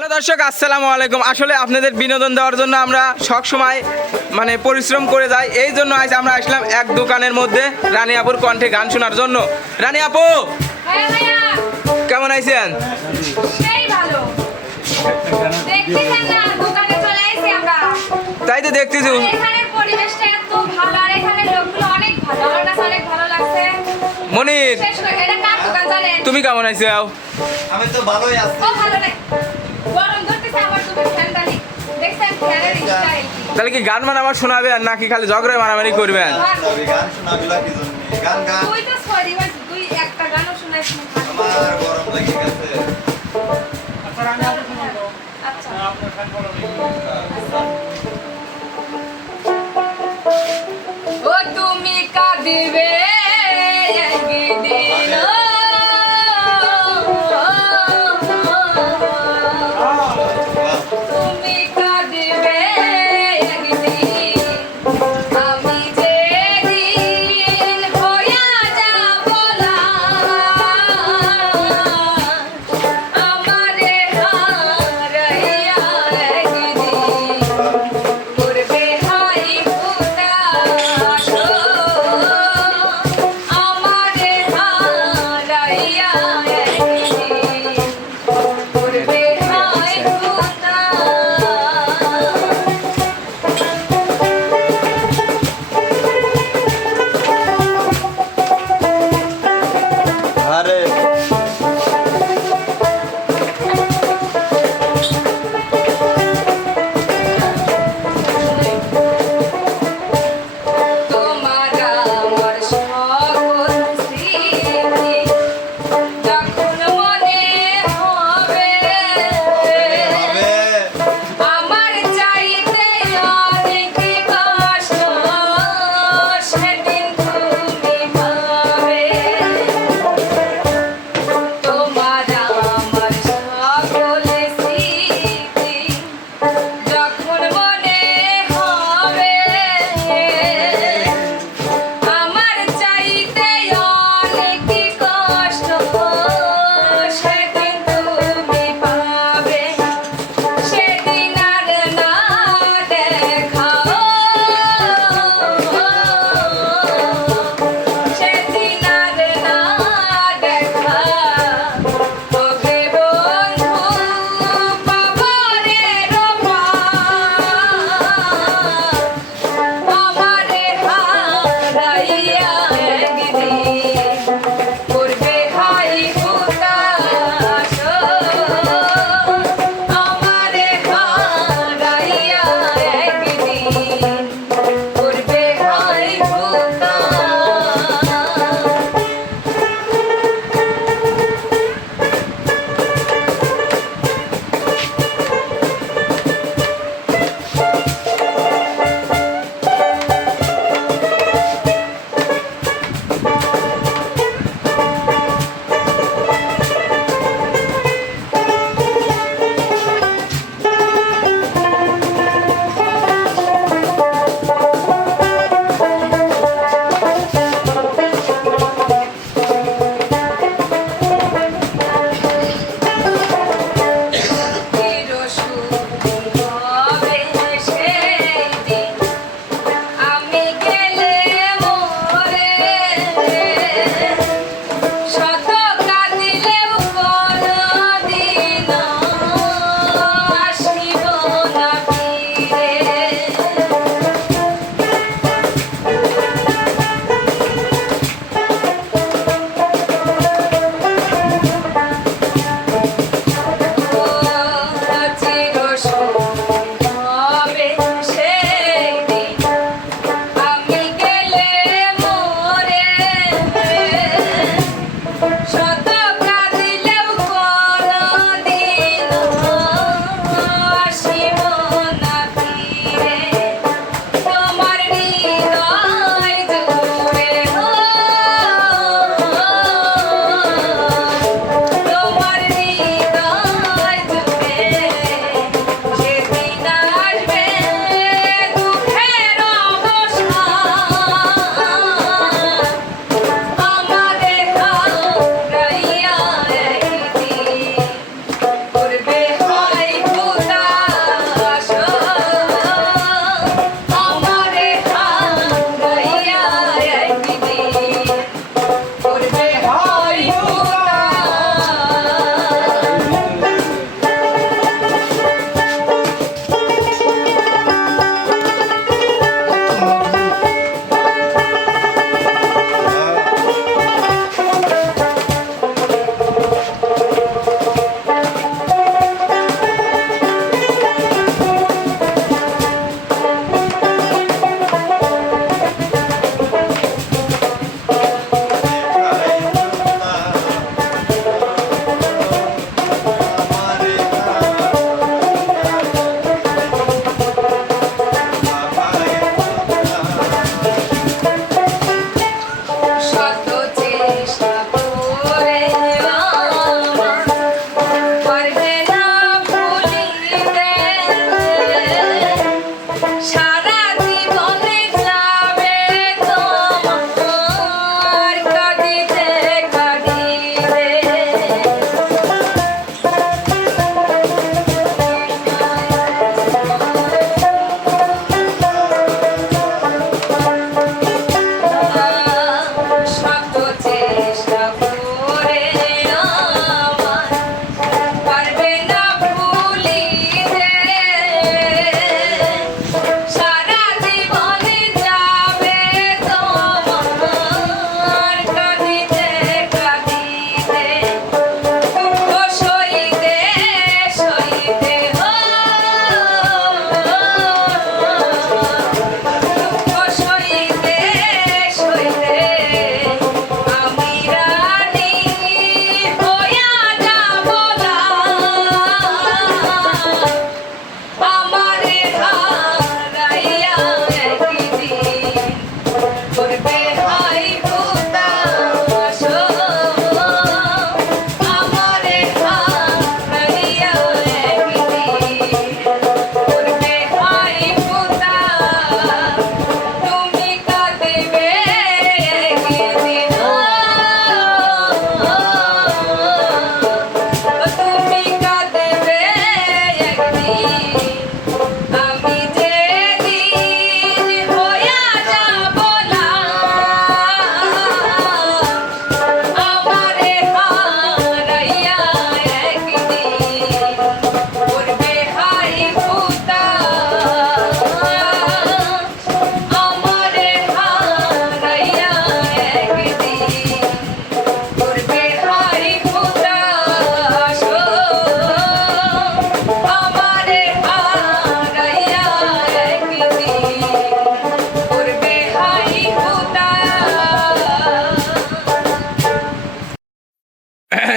Hello দর্শক আসসালামু আলাইকুম। আসলে আপনাদের বিনোদন দেওয়ার জন্য আমরা সব সময় মানে পরিশ্রম করে যাই। এই জন্য আজ আমরা আসলাম এক দোকানের মধ্যে রানী আপুর কণ্ঠে গান শোনার জন্য। রানী আপু! হ্যাঁ কেমন আইছেন সেই ভালো। দেখতেছেন না দোকানে চলে এসেছি আমরা। তাই তো দেখতেছি। আর এখানের পরিবেশটা এত ভালো আর এখানের লোকগুলো অনেক ভালো। আমার কাছে অনেক ভালো লাগছে। মনির তুমি কেমন আইছো আমি তো ভালোই আছি। তাহলে কি গান মারামার শোনাবেন নাকি খালি ঝগড়ায় মারামারি করবেন? শোনাবি ও তুমি কাঁদিবে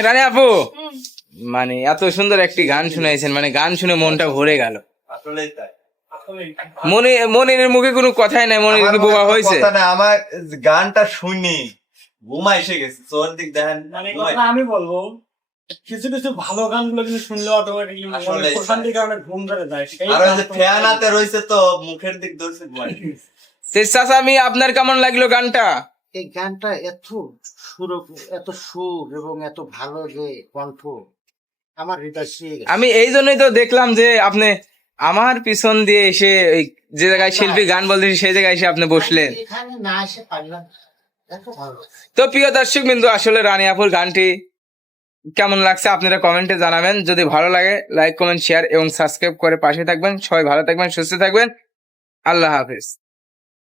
রানী আপু। মানে এত সুন্দর একটি গান শুনাইছেন মানে গান শুনে মনটা ভরে গেল। মনে মনের মুখে কোনো কথাই নাই মনে কি বোবা হয়েছে। আমার গানটা শুনি ঘুমা এসে গেছে তোর দিক দেখেন মানে আমি বলব কিছু কিছু ভালো গানগুলো কিন্তু শুনলে অটোমেটিকলি প্রশান্তির কারণে ঘুম ধরে যায় আর ওই যে গান ফ্যান হাতে রয়েছে তো মুখের দিক ধরছে ঘুমাই চাচা আমি আপনার কেমন লাগল গানটা? এই গানটা এত সুর এত সুর এবং এত ভালো যে কণ্ঠ আমার হৃদয় ছুঁয়ে গেছে। আমি এই জন্যই তো দেখলাম যে আপনি আমার পিছন দিয়ে এসে ওই যে জায়গায় শিল্পী গান বলতেছে সেই জায়গায় এসে আপনি বসলেন। এখানে না এসে পারলাম তো প্রিয় দর্শক বিন্দু আসলে রানী আপুর গানটি কেমন লাগছে আপনারা কমেন্টে জানাবেন। যদি ভালো লাগে লাইক কমেন্ট শেয়ার এবং সাবস্ক্রাইব করে পাশে থাকবেন। সবাই ভালো থাকবেন সুস্থ থাকবেন। আল্লাহ হাফিজ।